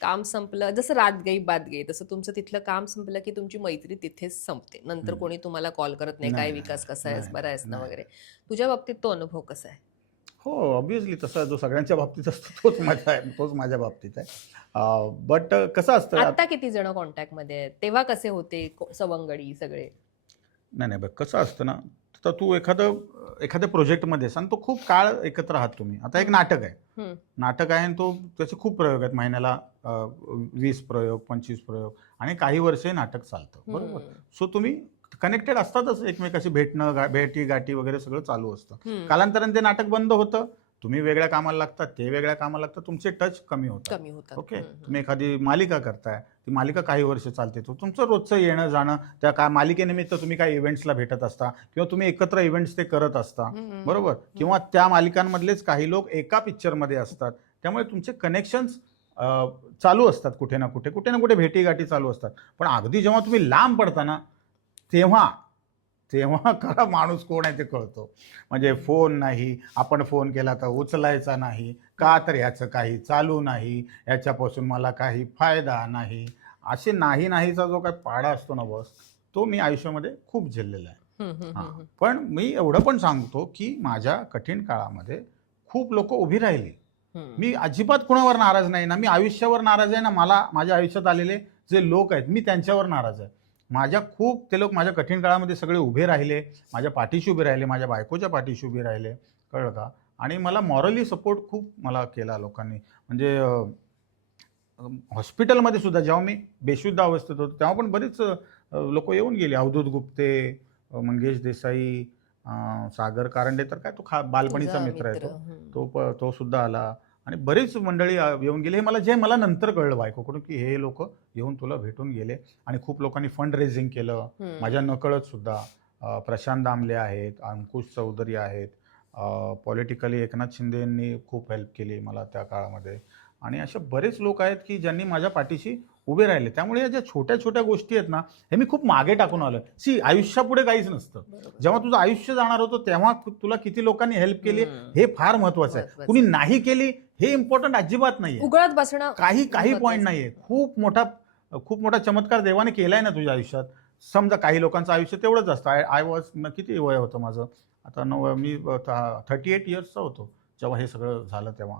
काम संपलं, जसं रात गई बात गई, तसं तुमचं तिथलं काम संपलं की तुमची मैत्री तिथेच संपते. नंतर हं. कोणी तुम्हाला कॉल करत नाही, नाही, "काय नाही, विकास, कसा नाही, आहेस? नाही, बरा नाही, आहेस ना?" नाही, वगैरे. नाही. तुझ्या बाबतीत तो अनुभव कसा आहे? हो, ऑब्व्हियसली तसा जो सगळ्यांच्या बाबतीत असतो तोच माझा आहे, तोच माझ्या बाबतीत आहे. बट कसं असतं आत्ता किती जण कॉन्टॅक्टमध्ये आहेत? तेव्हा कसे होते सवंगडी सगळे? नाही, नाही. बघ कसं असतं ना, तर तू एखाद्या प्रोजेक्टमध्ये आहेस आणि तो खूप काळ एकत्र आहात तुम्ही. आता एक हं, नाटक आहे. हं, नाटक आहे आणि त्याचे खूप प्रयोग आहेत. महिन्याला 20 प्रयोग, 25 प्रयोग आणि काही वर्ष हे नाटक चालतं. बरोबर? हं, सो तुम्ही कनेक्टेड असतातच एकमेकाशी भेटणं, भेटी-गाठी वगैरे सगळं चालू असतं. हं. कालांतराने ते नाटक बंद होतं. तुम्ही वेगळ्या कामाला लागतात, ते वेगळ्या कामाला लागतात. तुमचे टच कमी होतात. कमी होतात. ओके? हं, हं. तुम्ही एखादी मालिका करताय. ती मालिका काही वर्ष चालते. तो तुमचं रोजचं येणं-जाणं त्या मालिकेनिमित्त तुम्ही काही इव्हेंट्सला भेटत असता किंवा तुम्ही एकत्र इव्हेंट्स ते करत असता. हं, हं, बरोबर? हं. किंवा त्या मालिकांमधलेच काही लोक एका पिक्चरमध्ये असतात. त्यामुळे तुमचे कनेक्शन्स चालू असतात कुठे ना कुठे, कुठे ना कुठे भेटीगाठी चालू असतात. पण अगदी जेव्हा तुम्ही लांब पडता ना, तेव्हा तेव्हा खरा माणूस कोण आहे ते कळतो. म्हणजे फोन नाही, आपण फोन केला तर उचलायचा नाही. का तर ह्याचं काही चालू नाही, ह्याच्यापासून मला काही फायदा नाही. असे नाही नाहीचा जो काही पाडा असतो ना बॉस, तो मी आयुष्यामध्ये खूप झेललेला आहे. हं, हं, हां, हं, हं. पण मी एवढं पण सांगतो, की माझ्या कठीण काळामध्ये खूप लोकं उभी राहिली. हं. मी अजिबात कुणावर नाराज नाही ना, मी आयुष्यावर नाराज आहे ना, मला माझ्या आयुष्यात आलेले जे लोक आहेत, मी त्यांच्यावर नाराज आहे. ते लोक माझ्या कठीण काळामध्ये सगळे उभे राहिले, माझ्या पाठीशी उभे राहिले, माझ्या बायकोच्या पाठीशी उभे राहिले, कळलं का? आणि मला मॉरली सपोर्ट खूप मला केला लोकांनी. म्हणजे हॉस्पिटलमध्ये सुद्धा जेव्हा मी बेशुद्ध अवस्थेत होतो, तेव्हा पण बरीच येऊन गेली. अवधूत गुप्ते, मंगेश देसाई, सागर कारंडे तर काय तो बालपणीचा तुझा मित्र आहे मित्र. तो. हं. तो सुद्धा आला आणि बरीच मंडळी येऊन गेली. मला नंतर कळलं बायकोकडून, की हे लोकं येऊन तुला भेटून गेले आणि खूप लोकांनी फंड रेझिंग केलं. माझ्या हं. नकळत सुद्धा. प्रशांत दामले आहेत, अंकुश चौधरी आहेत. पॉलिटिकली एकनाथ शिंदेंनी खूप हेल्प केली मला त्या काळामध्ये. आणि असे बरेच लोक आहेत की ज्यांनी माझ्या पाठीशी उभे राहिले. त्यामुळे या ज्या छोट्या-छोट्या गोष्टी आहेत ना, हे मी खूप मागे टाकून आलोय. आयुष्यापुढे काहीच नसतं. बरोबर. जेव्हा तुझं आयुष्य जाणार होतं, तेव्हा तुला किती लोकांनी हेल्प केली हं. हे फार महत्वाचं आहे. कुणी महत्वाचं आहे. नाही केली हे इम्पॉर्टंट अजिबात नाहीये. उघडत बसणं काही पॉइंट महत्वाचं नाहीये. आहे. खूप मोठा चमत्कार देवाने केलाय ना तुझ्या आयुष्यात. समजा काही लोकांचं आयुष्य तेवढंच असतं. आय आय वॉज किती वय होतं माझं? आता मी 38 इयर्सचा होतो, जेव्हा हे सगळं झालं तेव्हा.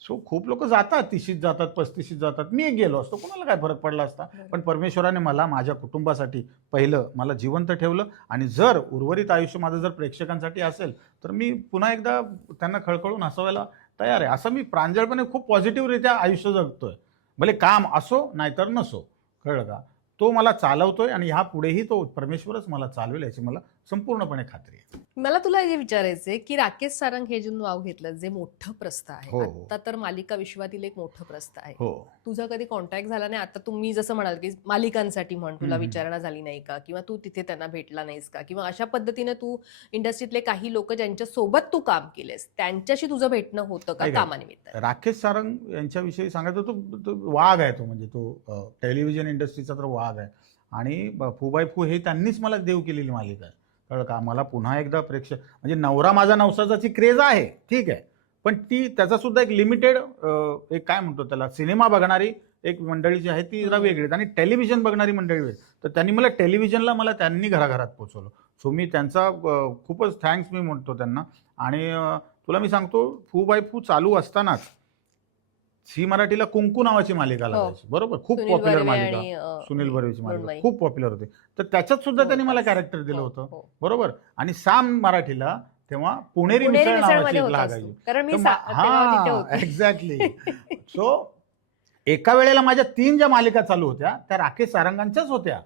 सो खूप लोकं जातात, 30शीत जातात, 35शीत जातात. मी एक गेलो असतो, कोणाला काय फरक पडला असता? पण बरोबर. परमेश्वराने मला माझ्या कुटुंबासाठी पहिलं मला जिवंत ठेवलं आणि जर उर्वरित आयुष्य माझं जर प्रेक्षकांसाठी असेल, तर मी पुन्हा एकदा त्यांना खळखळून हसवायला तयार आहे. असं मी प्रांजळपणे खूप पॉझिटिव्हरित्या आयुष्य जगतोय. भले काम असो नाहीतर नसो. कळलं का? तो मला चालवतोय आणि ह्यापुढेही तो परमेश्वरच मला चालवेल याची मला संपूर्णपणे खात्री आहे. मला तुला हे विचारायचंय, की राकेश सारंग हे जे नाव घेतलं, जे मोठं प्रस्थ आहे. हो, हो. आता तर मालिका विश्वातील एक मोठं प्रस्थ आहे. हो. तुझा कधी कॉन्टॅक्ट झाला नाही? आता तुम्ही जसं म्हणाल, की मालिकांसाठी म्हण, हं, तुला हं. विचारणा झाली नाही का? किंवा तू तिथे त्यांना भेटला नाहीस का? किंवा अशा पद्धतीने तू इंडस्ट्रीतले काही लोक ज्यांच्या सोबत तू काम केलेस, त्यांच्याशी तुझं भेटणं होतं का ऐक, कामानिमित्त? राकेश सारंग यांच्याविषयी सांगायचं तो वाघ आहे तो म्हणजे तो टेलिव्हिजन इंडस्ट्रीचा तर वाघ आहे. आणि फू बाय फू हे त्यांनीच मला देव केलेली मालिका आहे. कळलं का? मला पुन्हा एकदा म्हणजे नवरा माझा नवसाचाची क्रेज आहे, ठीक आहे. पण त्याचा सुद्धा एक लिमिटेड एक काय म्हणतो त्याला सिनेमा बघणारी एक मंडळी जी आहे ती जरा हं. वेगळी आणि टेलिव्हिजन बघणारी मंडळी वेगळी. तर त्यांनी घराघरात पोहोचवलं. सो मी त्यांचा खूपच थँक्स मी म्हणतो त्यांना. आणि तुला मी सांगतो फू बाय फू चालू असतानाच झी मराठीला कुंकू नावाची मालिका हो. लागायची. बरोबर? खूप सुनील पॉप्युलर बर्वे मालिका. आणि सुनील हे बर्वेची मालिका मृण्मयी. खूप पॉप्युलर होती. तर त्याच्यात सुद्धा त्यांनी मला जवळपास. कॅरेक्टर दिलं हो, होतं. हो. बरोबर? आणि साम मराठीला तेव्हा पुणेरी पुणेरी मिसळ नावाची मिसळमध्ये एक होतास तू. लागायची. कारण तर मी तेव्हा तिथे होते. एक्झॅक्टली. सो एका वेळेला माझ्या 3 ज्या मालिका चालू होत्या, त्या राकेश सारंगांच्याच होत्या.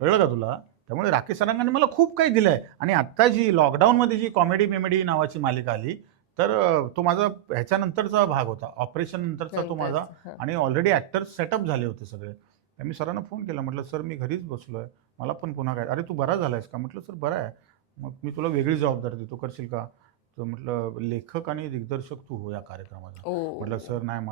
कळलं का तुला? त्यामुळे राकेश सारंगांनी मला खूप काही दिलंय. आणि आत्ता जी लॉकडाऊनमध्ये जी कॉमेडी-बिमेडी नावाची मालिका आली, तर तो माझा ह्याच्यानंतरचा भाग होता. ऑपरेशन नंतरचा तो माझा. नंतरच. हं. आणि ऑलरेडी ॲक्टर्स सेटअप झाले होते सगळे. तर मी सरांना फोन केला. म्हटलं, "सर मी घरीच बसलोय. मला पण पुन्हा काय?" "अरे तू बरा झालायस का?" म्हटलं, "सर बरा आहे." "मग मी तुला वेगळी जबाबदारी देतो, करशील का?" तर म्हटलं, "लेखक आणि दिग्दर्शक तू हो या कार्यक्रमाचा." म्हटलं, ओह! "सर नाही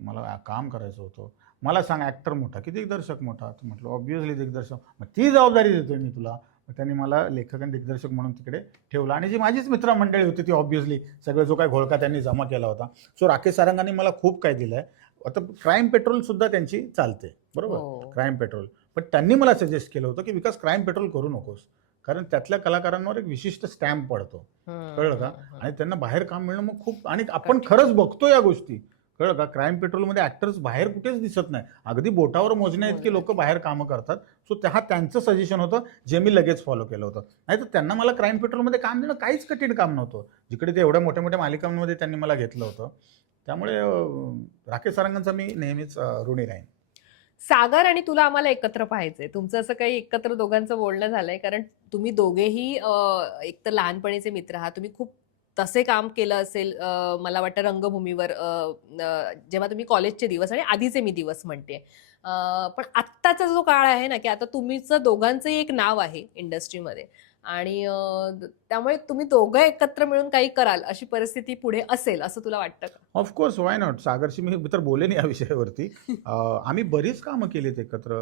मला काम करायचं होतं." "मला सांग ॲक्टर मोठा की दिग्दर्शक मोठा?" तर म्हटलं, "ऑब्व्हियसली दिग्दर्शक." "मग ती जबाबदारी देतोय मी तुला." मग त्यांनी मला लेखक आणि दिग्दर्शक म्हणून तिकडे ठेवलं. आणि जी माझीच मित्रमंडळी होती ती ऑब्व्हियसली सगळं जो काही घोळका त्यांनी जमा केला होता. सो राकेश सारंगांनी मला खूप काही दिलंय. आता क्राईम पेट्रोल सुद्धा त्यांची चालते, बरोबर, हो. Crime petrol. पण त्यांनी मला सजेस्ट केलं होतं की विकास क्राईम पेट्रोल करू नकोस, कारण त्यातल्या कलाकारांवर एक विशिष्ट स्टॅम्प पडतो, कळलं का, आणि त्यांना बाहेर काम मिळणं मग खूप, आणि आपण खरंच बघतो या गोष्टी, कळलं का. क्राईम पेट्रोलमध्ये ऍक्टर्स बाहेर कुठेच दिसत नाही, अगदी बोटावर मोजण्या इतकी लोक बाहेर कामं करतात. सो त्यांचं सजेशन होतं जे मी लगेच फॉलो केलं होतं. नाही तर त्यांना मला क्राईम पेट्रोलमध्ये काम देणं काहीच कठीण काम नव्हतं, जिकडे ते एवढ्या मोठ्या मोठ्या मालिकांमध्ये त्यांनी मला घेतलं होतं. त्यामुळे राकेश सारंगांचा मी नेहमीच ऋणी राहीन. सागर आणि तुला आम्हाला एकत्र पाहायचंय. तुमचं असं काही एकत्र दोघांचं बोलणं झालंय? कारण तुम्ही दोघेही एक तर लहानपणीचे मित्र आहात. तुम्ही खूप तसे काम केलं असेल, मला वाटतं रंगभूमीवर, जेव्हा तुम्ही कॉलेजचे दिवस आणि आधीचे मी दिवस म्हणते. पण आत्ताचा जो काळ आहे ना, की आता तुमचं दोघांचंही एक नाव आहे इंडस्ट्रीमध्ये आणि त्यामुळे तुम्ही दोघं एकत्र मिळून काही कराल अशी परिस्थिती पुढे असेल असं तुला वाटतं का? Of course, why not. सागरशी मी तर बोलेन या विषयावरती. आम्ही बरीच कामं केलीत एकत्र.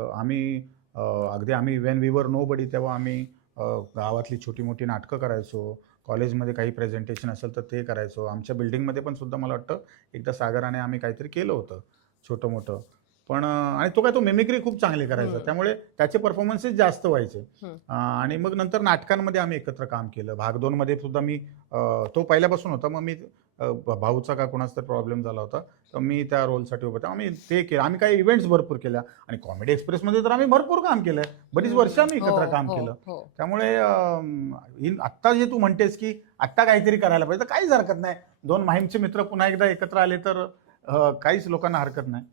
अगदी आम्ही वेन वी वर नो बडी तेव्हा आम्ही गावातली छोटी मोठी नाटकं करायचो. कॉलेजमध्ये काही प्रेझेंटेशन असेल तर ते करायचो. आमच्या बिल्डिंगमध्ये पण सुद्धा मला वाटतं एकदा सागराने आम्ही काहीतरी केलं होतं छोटं मोठं. पण आणि तो मिमिक्री खूप चांगली करायचा, त्यामुळे त्याचे परफॉर्मन्सेस जास्त व्हायचे. आणि मग नंतर नाटकांमध्ये आम्ही एकत्र काम केलं. भाग 2 मध्ये सुद्धा मी, तो पहिल्यापासून होता, मग मी भाऊचा का कोणाचा तर प्रॉब्लेम झाला होता, तर मी त्या रोलसाठी उभं होतो. आम्ही ते केलं. आम्ही काही इव्हेंट्स भरपूर केल्या आणि कॉमेडी एक्सप्रेसमध्ये तर आम्ही भरपूर काम केलं. बरीच वर्ष आम्ही एकत्र काम केलं. त्यामुळे आत्ता जे तू म्हणतेस की आत्ता काहीतरी करायला पाहिजे, तर काहीच हरकत नाही. 2 माहीमचे मित्र पुन्हा एकदा एकत्र आले तर काहीच लोकांना हरकत नाही.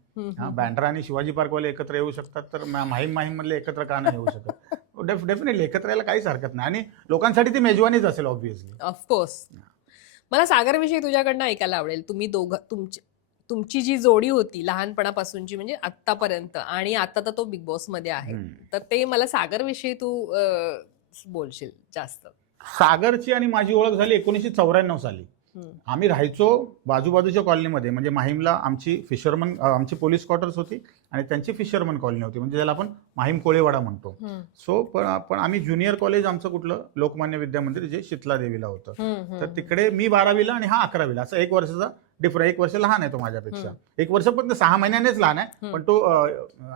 बँड्रा आणि शिवाजी पार्कवाले एकत्र येऊ शकतात, तर माहीम मधले एकत्र का नाही येऊ शकत? डेफिनेटली एकत्र यायला काहीच हरकत नाही, आणि लोकांसाठी ती मेजवानीच असेल ऑब्व्हियसली. ऑफकोर्स. मला सागरविषयी तुझ्याकडनं ऐकायला आवडेल. तुम्ही दोघं, तुमची जी जोडी होती लहानपणापासूनची म्हणजे आत्तापर्यंत, आणि आता तर तो बिग बॉस मध्ये आहे, तर ते मला सागरविषयी तू बोलशील जास्त. सागरची आणि माझी ओळख झाली 1994 साली. आम्ही राहायचो बाजूबाजूच्या कॉलनीमध्ये, म्हणजे माहीमला आमची पोलीस क्वार्टर्स होती आणि त्यांची फिशरमन कॉलनी होती, म्हणजे ज्याला आपण माहीम कोळेवाडा म्हणतो. सो पण आम्ही ज्युनियर कॉलेज आमचं कुठलं लोकमान्य विद्या मंदिर जे शीतला देवीला होतं, तर तिकडे मी 12वीला आणि हा 11वीला, असं 1 वर्षाचा डिफरन्स. 1 वर्ष लहान आहे तो माझ्यापेक्षा. 1 वर्ष पण 6 महिन्यानेच लहान आहे, पण तो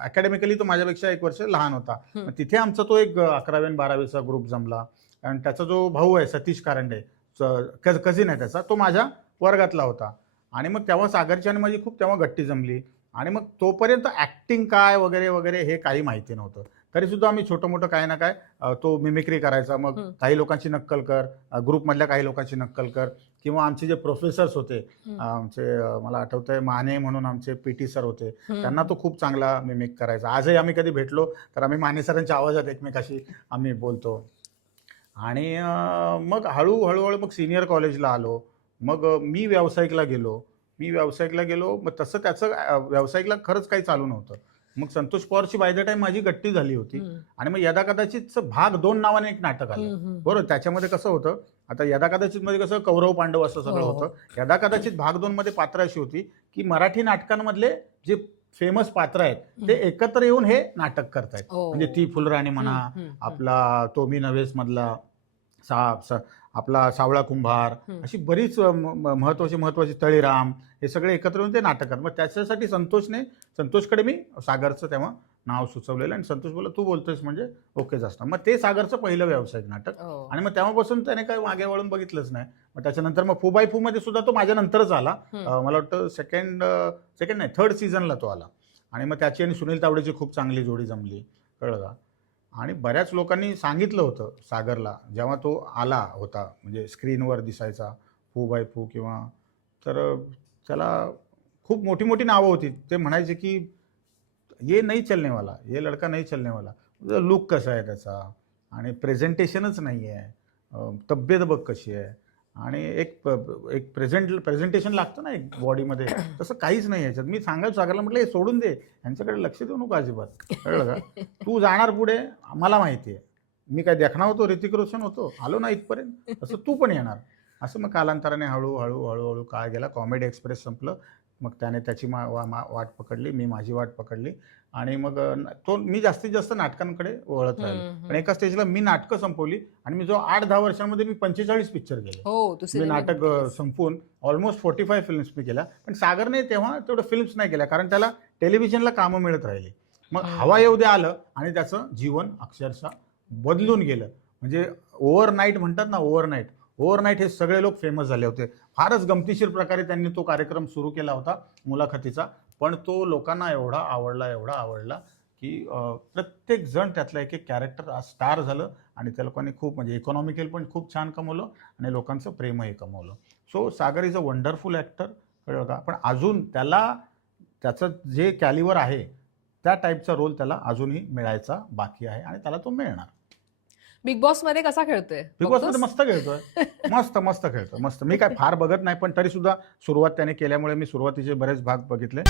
अकॅडमिकली तो माझ्यापेक्षा 1 वर्ष लहान होता. तिथे आमचा तो एक 11वी आणि 12वीचा ग्रुप जमला. आणि त्याचा जो भाऊ आहे सतीश कारंडे, कझिन आहे त्याचा, तो माझ्या वर्गातला होता. आणि मग तेव्हा सागरची आणि माझी खूप तेव्हा गट्टी जमली. आणि मग तोपर्यंत ऍक्टिंग काय वगैरे वगैरे हे काही माहिती नव्हतं, तरी सुद्धा आम्ही छोटं मोठं काय ना काय तो मिमिक्री करायचा. मग काही लोकांची नक्कल कर, ग्रुपमधल्या काही लोकांची नक्कल कर, किंवा आमचे जे प्रोफेसर्स होते आमचे, मला आठवतंय माने म्हणून आमचे पीटी सर होते, त्यांना तो खूप चांगला मिमिक करायचा. आजही आम्ही कधी भेटलो तर आम्ही माने सरांच्या आवाजात एकमेकाशी आम्ही बोलतो. आणि मग हळूहळू मग सिनियर कॉलेजला आलो. मग मी व्यावसायिकला गेलो. मग तसं त्याचं व्यावसायिकला खरंच काही चालू नव्हतं. मग संतोष पवारची बाय द टाइम माझी गट्टी झाली होती. आणि मग यदा कदाचित भाग 2 नावाने एक नाटक आलं, बरोबर. त्याच्यामध्ये कसं होतं, आता यदा कदाचित मध्ये कसं कौरव पांडव असं सगळं होतं. यदा कदाचित भाग 2 मध्ये पात्र अशी होती की मराठी नाटकांमधले जे फेमस पात्र आहेत ते एकत्र येऊन हे नाटक करतायत. म्हणजे ती फुलराणी म्हणा, आपला तो मी नव्हेस मधला आपला सावळा कुंभार, अशी बरीच महत्वाची तळीराम, हे सगळे एकत्र येऊन ते नाटक करतात. मग त्याच्यासाठी संतोषकडे मी सागरचं तेव्हा नाव सुचवलेलं, आणि संतोष बोलला तू बोलतोयस म्हणजे ओकेच असणार. मग ते सागरचं पहिलं व्यावसायिक नाटक. आणि मग तेव्हापासून त्याने काही मागे वळून बघितलंच नाही. मग त्याच्यानंतर मग फू बाय फू मध्ये सुद्धा तो माझ्या नंतरच आला. मला वाटतं सेकंड नाही 3rd सीझनला तो आला. आणि मग त्याची आणि सुनील तावडेची खूप चांगली जोडी जमली, कळलं का. आणि बऱ्याच लोकांनी सांगितलं होतं सागरला, जेव्हा तो आला होता म्हणजे स्क्रीनवर दिसायचा फू बाय फू किंवा, तर त्याला खूप मोठी मोठी नावं होती. ते म्हणायचे की ये नाही चलने वाला, ये लडका नाही चलने वाला. लुक कसा आहे त्याचा, आणि प्रेझेंटेशनच नाही आहे, तब्येत बघ कशी आहे, आणि एक प्रेझेंटेशन लागतं ना एक बॉडीमध्ये, तसं काहीच नाही याच्यात. मी सांगायचो सागरला, म्हटलं हे सोडून दे, यांच्याकडे लक्ष देऊ नको अजिबात, कळलं का. तू जाणार पुढे, मला माहिती आहे. मी काय देखणा होतो, ऋतिक रोशन होतो, आलो ना इथपर्यंत, तसं तू पण येणार. असं मग कालांतराने हळूहळू काळ गेला. कॉमेडी एक्सप्रेस संपलं, मग त्याने त्याची वाट पकडली, मी माझी वाट पकडली आणि मग मी जास्तीत जास्त नाटकांकडे वळत राहिलो. पण एका स्टेजला मी नाटकं संपवली आणि मी जो 8-10 वर्षांमध्ये मी 45 पिक्चर केले. हो, तू मी सिनेमे नाटक केलेस. संपवून ऑलमोस्ट 45 फिल्म्स मी केल्या. पण सागरने तेव्हा तेवढं फिल्म्स नाही केल्या, कारण त्याला टेलिव्हिजनला कामं मिळत राहिली. मग हवा येऊ द्या आलं आणि त्याचं जीवन अक्षरशः बदलून गेलं. म्हणजे ओव्हरनाईट म्हणतात ना, ओव्हरनाईट हे सगळे लोक फेमस झाले होते. फारच गमतीशीर प्रकारे त्यांनी तो कार्यक्रम सुरू केला होता मुलाखतीचा, पण तो लोकांना एवढा आवडला की प्रत्येक जण त्यातला एक एक कॅरेक्टर स्टार झालं आणि त्या लोकांनी खूप म्हणजे इकॉनॉमिकल पण खूप छान कमवलं आणि लोकांचं प्रेमही कमवलं. So Sagar is a wonderful actor, कळलं का? पण अजून त्याचं जे कॅलिवर आहे त्या टाईपचा रोल त्याला अजूनही मिळायचा बाकी आहे आणि त्याला तो मिळणार. बिग बॉस मध्ये कसा खेळतोय? बिग बॉसमध्ये मस्त खेळतोय, मस्त खेळतो, मस्त. मी काय फार बघत नाही, पण तरी सुद्धा सुरुवात त्याने केल्यामुळे मी सुरुवातीचे बरेच भाग बघितले.